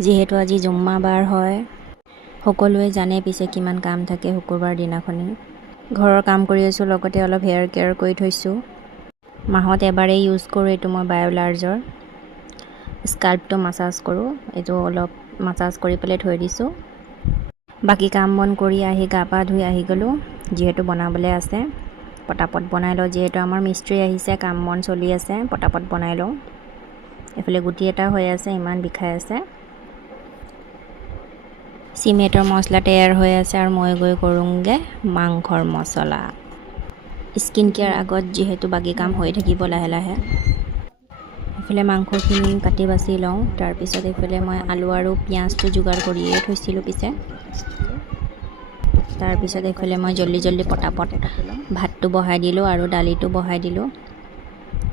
যিহেতু আজি জুম্মাবাৰ হয়, সকলোৱে জানে পিছে কিমান কাম থাকে শুকুৰবাৰ দিনাখনি। ঘৰৰ কাম কৰি আছোঁ, লগতে অলপ হেয়াৰ কেয়াৰ কৰি থৈছোঁ। মাহত এবাৰেই ইউজ কৰোঁ এইটো মই বায়'লাৰ্জৰ। স্কাল্পটো মাছাজ কৰোঁ, এইটো অলপ মাছাজ কৰি পেলাই থৈ দিছোঁ। বাকী কাম বন কৰি আহি গা পা ধুই আহি গ'লোঁ, যিহেতু বনাবলৈ আছে। পটাপট বনাই লওঁ, যিহেতু আমাৰ মিস্ত্ৰী আহিছে, কাম বন চলি আছে, পটাপট বনাই লওঁ। এইফালে গুটি এটা হৈ আছে, ইমান বিষাই আছে। চিমেটৰ মছলা তৈয়াৰ হৈ আছে আৰু মই গৈ কৰোঁগৈ মাংসৰ মছলা। স্কিন কেয়াৰ আগত যিহেতু বাকী কাম হৈ থাকিব লাহে লাহে। এইফালে মাংসখিনি কাটি বাছি লওঁ, তাৰপিছত এইফালে মই আলু আৰু পিঁয়াজটো যোগাৰ কৰিয়ে থৈছিলোঁ পিছে। তাৰপিছত এইফালে মই জল্দি পটাপট ভাতটো বহাই দিলোঁ আৰু দালিটো বহাই দিলোঁ।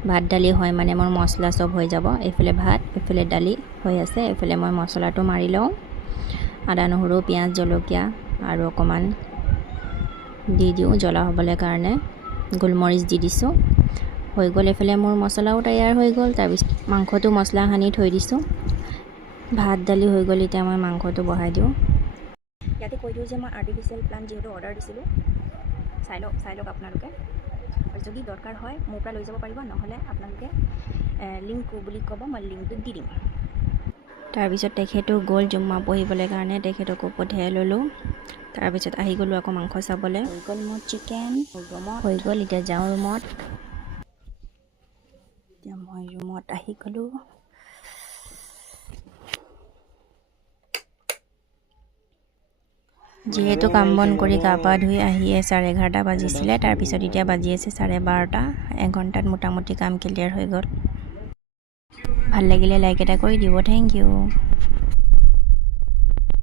ভাত দালি হয় মানে মোৰ মছলা চব হৈ যাব। এইফালে ভাত, এইফালে দালি হৈ আছে। এইফালে মই মছলাটো মাৰি লওঁ, আদা নহৰু পিঁয়াজ জলকীয়া আৰু অকণমান দি দিওঁ জ্বলা হ'বলৈ কাৰণে, গোলমৰিচ দি দিছোঁ। হৈ গ'ল, এইফালে মোৰ মছলাও তৈয়াৰ হৈ গ'ল। তাৰপিছত মাংসটো মছলা সানি থৈ দিছোঁ। ভাত দালি হৈ গ'ল, এতিয়া মই মাংসটো বহাই দিওঁ। ইয়াতে কৈ দিওঁ যে মই আৰ্টিফিচিয়েল প্লাণ্ট যিহেতু অৰ্ডাৰ দিছিলোঁ, চাই লওক আপোনালোকে। আৰু যদি দৰকাৰ হয় মোৰ পৰা লৈ যাব পাৰিব, নহ'লে আপোনালোকে লিংক বুলি ক'ব, মই লিংকটো দি দিম। তাৰপিছত তেখেতো গ'ল জুম্মা পঢ়িবলৈ কাৰণে, তেখেতকো পঠিয়াই ল'লোঁ। তাৰপিছত আহি গ'লোঁ আকৌ মাংস চাবলৈ। হৈ গ'ল মোৰ চিকেন, হৈ গ'ল। এতিয়া যাওঁ ৰুমত। এতিয়া মই ৰুমত আহি গ'লোঁ। যিহেতু কাম বন কৰি গা পা ধুই আহিয়ে 11:30 বাজিছিলে, তাৰপিছত এতিয়া বাজি আছে 12:30। এঘণ্টাত মোটামুটি কাম ক্লিয়াৰ হৈ গ'ল। ভাল লাগিলে লাইক এটা কৰি দিব, থেংক ইউ।